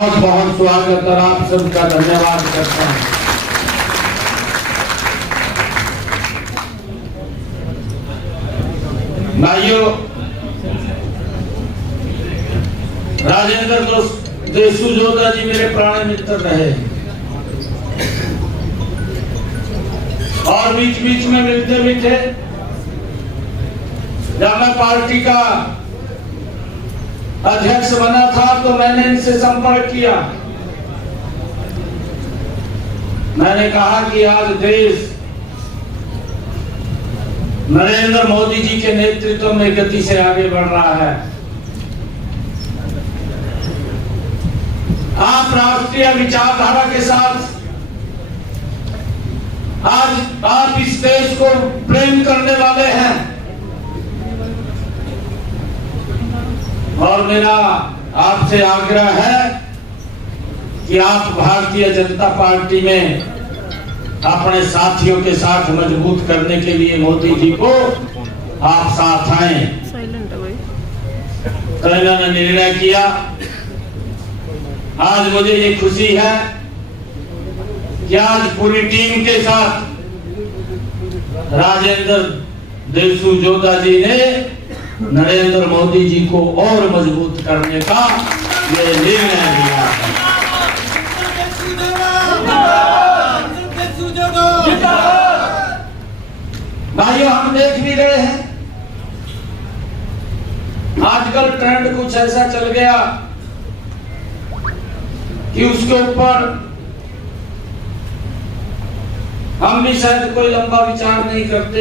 बहुत बहुत स्वागत और आप सबका धन्यवाद करता हूँ। भाइयों, राजेंद्र देशुजोधा जी मेरे प्राण मित्र रहे और बीच बीच में मिलते भी थे। जब मैं पार्टी का अध्यक्ष बना था तो मैंने इनसे संपर्क किया। मैंने कहा कि आज देश नरेंद्र मोदी जी के नेतृत्व में गति से आगे बढ़ रहा है। आप राष्ट्रीय विचारधारा के साथ आज आप इस देश को प्रेम करने वाले हैं और मेरा आपसे आग्रह है कि आप भारतीय जनता पार्टी में अपने साथियों के साथ मजबूत करने के लिए मोदी जी को आप साथ आए। तो इन्होंने निर्णय किया। आज मुझे ये खुशी है कि आज पूरी टीम के साथ राजेंद्र देशुजोधा जी ने नरेंद्र मोदी जी को और मजबूत करने का ये निर्णय लिया है। भाइयों, हम देख भी रहे हैं आजकल ट्रेंड कुछ ऐसा चल गया कि उसके ऊपर हम भी शायद कोई लंबा विचार नहीं करते।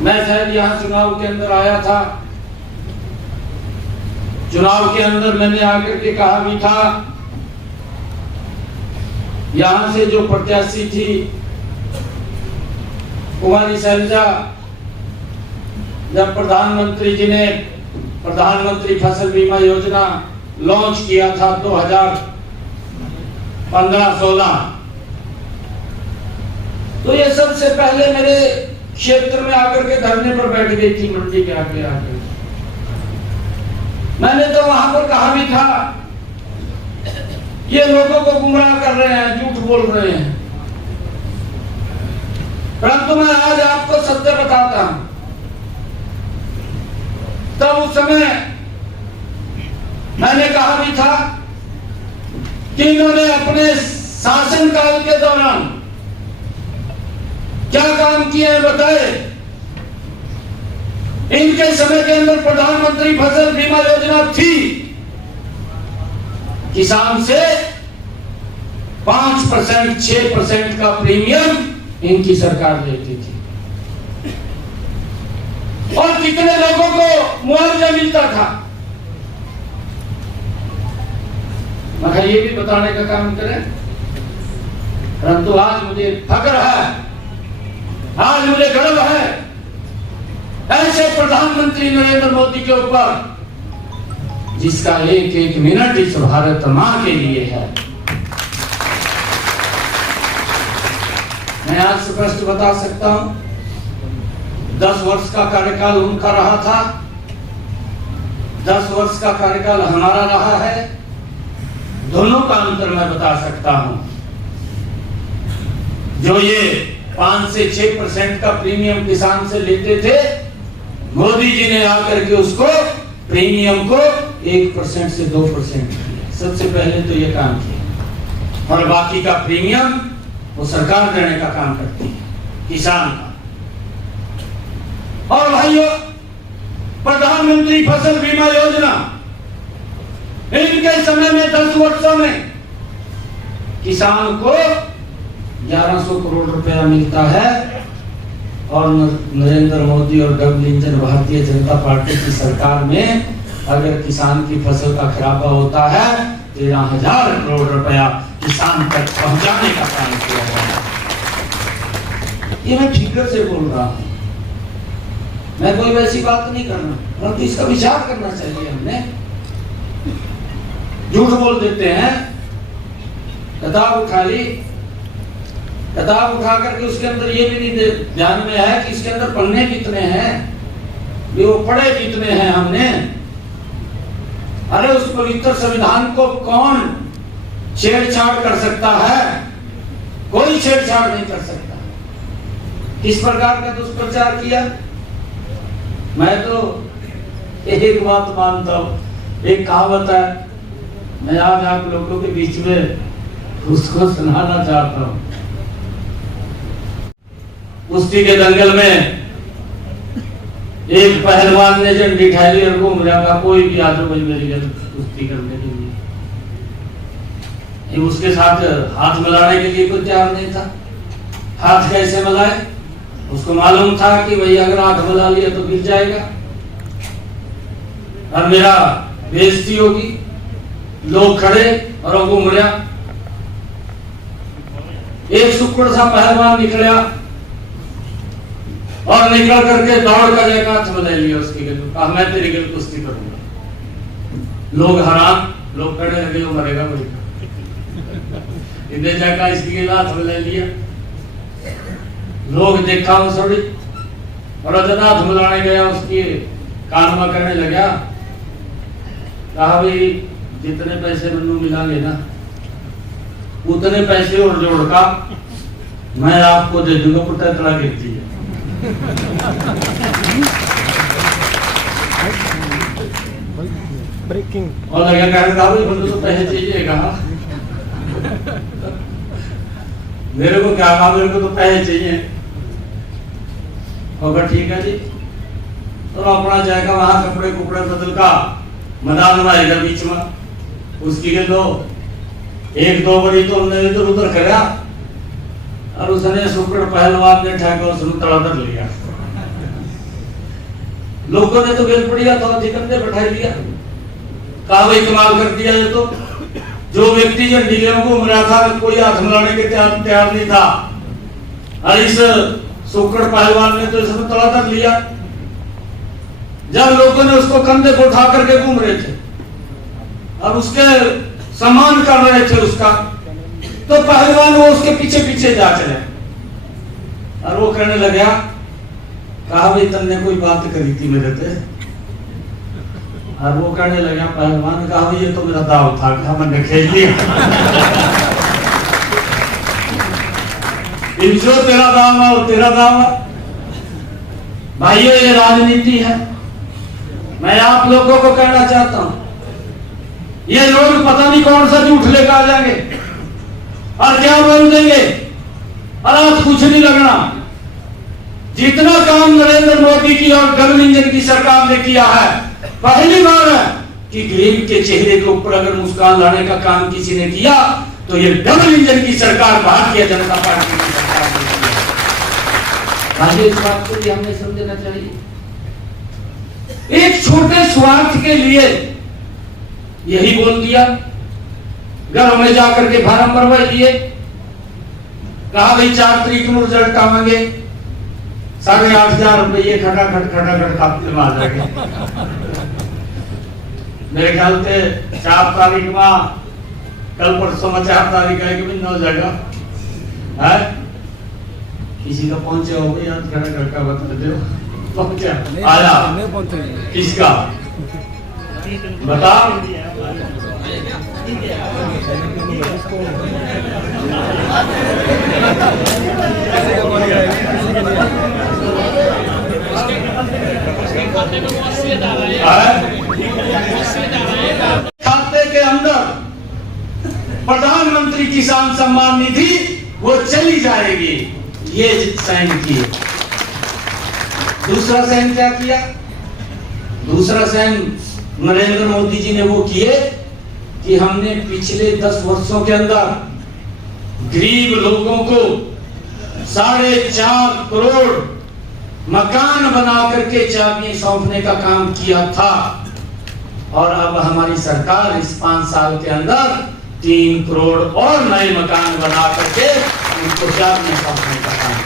मैं शायद यहाँ चुनाव के अंदर आया था। चुनाव के अंदर मैंने आकर के कहा भी था, यहाँ से जो प्रत्याशी थी कुमारी शैलजा, जब प्रधानमंत्री जी ने प्रधानमंत्री फसल बीमा योजना लॉन्च किया था 2015-16, तो ये सबसे पहले मेरे क्षेत्र में आकर के धरने पर बैठ गई थी। मंडी के आगे आकर मैंने तो वहां पर कहा भी था, ये लोगों को गुमराह कर रहे हैं, झूठ बोल रहे हैं। परंतु मैं आज आपको सत्य बताता हूं, तब उस समय मैंने कहा भी था कि इन्होंने अपने शासनकाल के दौरान क्या काम किए हैं बताए। इनके समय के अंदर प्रधानमंत्री फसल बीमा योजना थी, किसान से 5% 6% का प्रीमियम इनकी सरकार लेती थी और कितने लोगों को मुआवजा मिलता था। मगर ये भी बताने का काम करें। परंतु आज मुझे फक्र है, आज मुझे गर्व है ऐसे प्रधानमंत्री नरेंद्र मोदी के ऊपर, जिसका एक एक मिनट इस भारत मां के लिए है। मैं आज स्पष्ट बता सकता हूं, 10 वर्ष का कार्यकाल उनका रहा था, 10 वर्ष का कार्यकाल हमारा रहा है। दोनों का अंतर मैं बता सकता हूं। जो ये 5 से 6% का प्रीमियम किसान से लेते थे, मोदी जी ने आकर के उसको प्रीमियम को 1% से 2% किया। सबसे पहले तो ये काम किया और बाकी का प्रीमियम वो सरकार देने का काम करती है, किसान का। और भाइयों, प्रधानमंत्री फसल बीमा योजना, इनके समय में 10 वर्षों में किसान को 1100 करोड़ रुपया मिलता है और नरेंद्र मोदी और double engine Bharatiya Janata party की सरकार में अगर किसान की फसल का खराबा होता है 13,000 करोड़ रुपया किसान तक पहुंचाने का काम किया गया। ये मैं फिक्र से बोल रहा हूं, मैं कोई वैसी बात नहीं कर रहा, परंतु इसका विचार करना चाहिए। हमने झूठ बोल देते हैं, किताब उठा ली, किताब उठा करके उसके अंदर ये भी नहीं ध्यान में है कि इसके अंदर पन्ने कितने हैं, वो पढ़े कितने हैं हमने। अरे उस पवित्र संविधान को कौन छेड़छाड़ कर सकता है? कोई छेड़छाड़ नहीं कर सकता। किस प्रकार का दुष्प्रचार किया? मैं तो एक बात मानता हूं, एक कहावत है, मैं आज आप लोगों के बीच में उसको सुनाना चाहता हूं। कुश्ती के दंगल में एक पहलवान ने झंडी ठहरी और घूम रहा था, कोई भी आदमी भाई मेरी कुश्ती करने के लिए, उसके साथ हाथ मिलाने के लिए कोई तैयार नहीं था। हाथ कैसे मिलाए? उसको मालूम था कि भाई अगर हाथ मिला लिया तो गिर जाएगा और मेरा बेइज्जती होगी। लोग खड़े और वो घूम रहा। एक सुक्कड़ सा पहलवान निकला और निकल करके दौड़ कर एक हाथ में ले लिया उसकी गले, कहा मैं तेरी गले कुश्ती करूंगा। लोग हैरान, लोग खड़े लगे, वो मरेगा भाई। इधर जाकर इसकी गले हाथ में ले लिया। लोग देखा वो थोड़ी और जब हाथ मिलाने गया उसकी कान में करने लगा, कहा भाई जितने पैसे मनु मिलांगे ना उतने पैसे और जोड़ का मैं आपको दे दूंगा। पुट्टा तला गिरती है। ब्रेकिंग और लगा कहने का भाई बंदू तो पैसे चाहिए। कहा मेरे को क्या कहा, मेरे को तो पैसे चाहिए। होगा ठीक है जी, तो अपना जाएगा वहां कपड़े कुपड़े बदल का मैदान बनाएगा बीच में उसकी के दो एक दो बड़ी तो हमने इधर उधर करा और उसने सुक्कड़ पहलवान ने ठाकर उसने तड़ातर लिया। लोगों ने तो गेल पड़िया तो कंधे बैठा लिया। कहा भाई कमाल कर दिया ये तो, जो व्यक्ति झंडी लेने घूम रहा था कोई हाथ मिलाने के तैयार नहीं था और इस सुक्कड़ पहलवान ने तो इसमें तड़ातर लिया। जब लोगों ने उसको कंधे को उठा करके घूम रहे थे और उसके सम्मान कर रहे थे उसका, तो पहलवान वो उसके पीछे पीछे जा चले और वो कहने लगा, कहा भाई तुमने कोई बात करी थी मेरे से? और वो कहने लगा पहलवान, कहा भाई ये तो मेरा दाव था, कहा मैंने खेल लिया। जो तेरा दाम है वो तेरा दाम है। भाइयों ये राजनीति है। मैं आप लोगों को कहना चाहता हूं, ये लोग पता नहीं कौन सा झूठ लेकर आ जाएंगे और क्या बोल देंगे और आज कुछ नहीं लगना। जितना काम नरेंद्र मोदी की और डबल इंजन की सरकार ने किया है, पहली बार है कि गरीब के चेहरे के ऊपर अगर मुस्कान लाने का काम किसी ने किया तो ये डबल इंजन की सरकार भारतीय जनता पार्टी की सरकार ने किया। इस बात को भी हमने समझना चाहिए। एक छोटे स्वार्थ के लिए यही बोल दिया, घरों में जाकर के फार्म भरवा दिए, कहा भाई 4 तारीख को रिजल्ट आवेंगे, 8,500 रुपये खटाखट खाते में आ जाएंगे। मेरे ख्याल से 4 तारीख में कल परसों में 4 तारीख है कि भी न हो जाएगा है। किसी का पहुंचे हो गया खटाखट का बता दो पहुंचा आया किसका बता। खाते के अंदर प्रधानमंत्री किसान सम्मान निधि वो चली जाएगी, ये साइन किए। दूसरा साइन क्या किया? दूसरा साइन नरेंद्र मोदी जी ने वो किए कि हमने पिछले 10 वर्षों के अंदर गरीब लोगों को 4.5 करोड़ मकान बना करके चाबियां सौंपने का काम किया था और अब हमारी सरकार इस 5 साल के अंदर 3 करोड़ और नए मकान बना करके उनको चाबियां सौंपने का काम।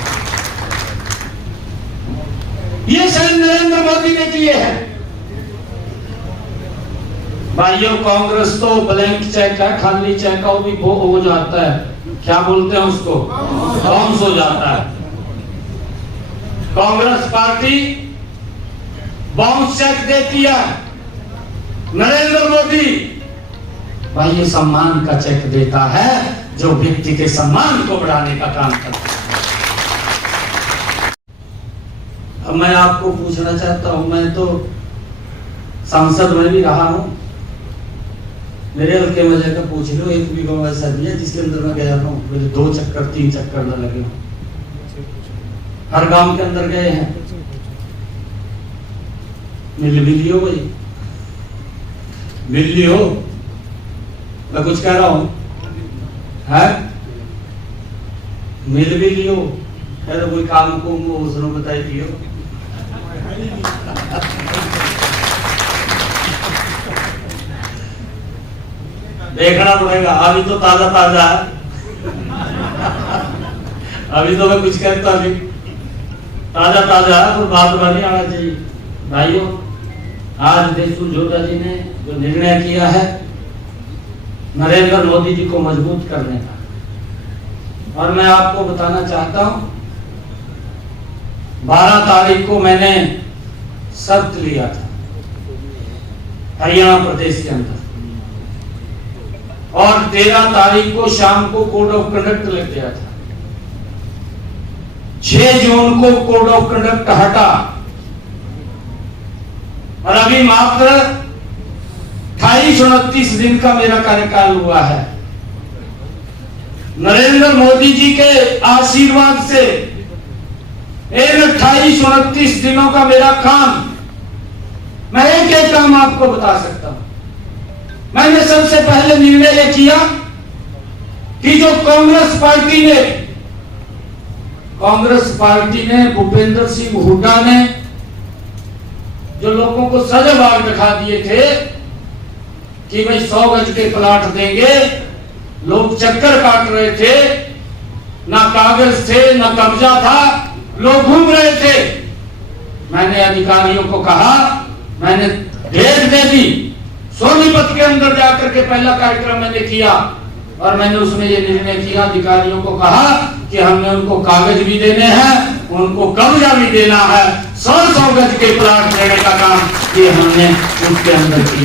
ये साइन नरेंद्र मोदी ने किए हैं। भाइयों कांग्रेस तो ब्लैंक चेक है, खाली चेक वो भी हो जाता है, क्या बोलते हैं उसको, बाउंस हो जाता है। कांग्रेस पार्टी बाउंस चेक देती है, नरेंद्र मोदी भाई ये सम्मान का चेक देता है जो व्यक्ति के सम्मान को बढ़ाने का काम करता है। अब मैं आपको पूछना चाहता हूं, मैं तो सांसद में भी रहा हूं, मेरे हल्के में जाकर पूछ लो, एक भी गांव ऐसा नहीं है जिसके अंदर मैं गया हूं मुझे 2 चक्कर 3 चक्कर न लगे हो। हर गांव के अंदर गए हैं, मिल भी लियो भाई, मिल लियो, मैं कुछ कह रहा हूं है, मिल भी लियो, तो कोई काम को उसने बताई दियो। देखना पड़ेगा, अभी तो ताजा ताजा है, अभी तो मैं कुछ कहता नहीं, ताजा ताजा है, पर बात नहीं आना चाहिए। भाइयों, आज देशू जोधा जी ने जो निर्णय किया है नरेंद्र मोदी जी को मजबूत करने का, और मैं आपको बताना चाहता हूं 12 तारीख को मैंने शर्त लिया था हरियाणा प्रदेश के अंदर, और 13 तारीख को शाम को कोड ऑफ कंडक्ट लग गया था। 6 जून को कोड ऑफ कंडक्ट हटा और अभी मात्र 28-29 दिन का मेरा कार्यकाल हुआ है। नरेंद्र मोदी जी के आशीर्वाद से इन 28-29 दिनों का मेरा काम, मैं एक काम आपको बता सकता हूं। मैंने सबसे पहले निर्णय यह किया कि जो कांग्रेस पार्टी ने भूपेंद्र सिंह हुड्डा ने जो लोगों को सजाबाग दिखा दिए थे कि भाई 100 गज के प्लाट देंगे, लोग चक्कर काट रहे थे, ना कागज थे ना कब्जा था, लोग घूम रहे थे। मैंने अधिकारियों को कहा, मैंने डेट दे दी, सोनीपत के अंदर जाकर के पहला कार्यक्रम मैंने किया, और मैंने उसमें ये निर्णय किया, अधिकारियों को कहा कि हमने उनको कागज भी देने हैं, उनको कब्जा भी देना है, 100 गज के प्लाट देने का काम ये हमने उसके अंदर किया।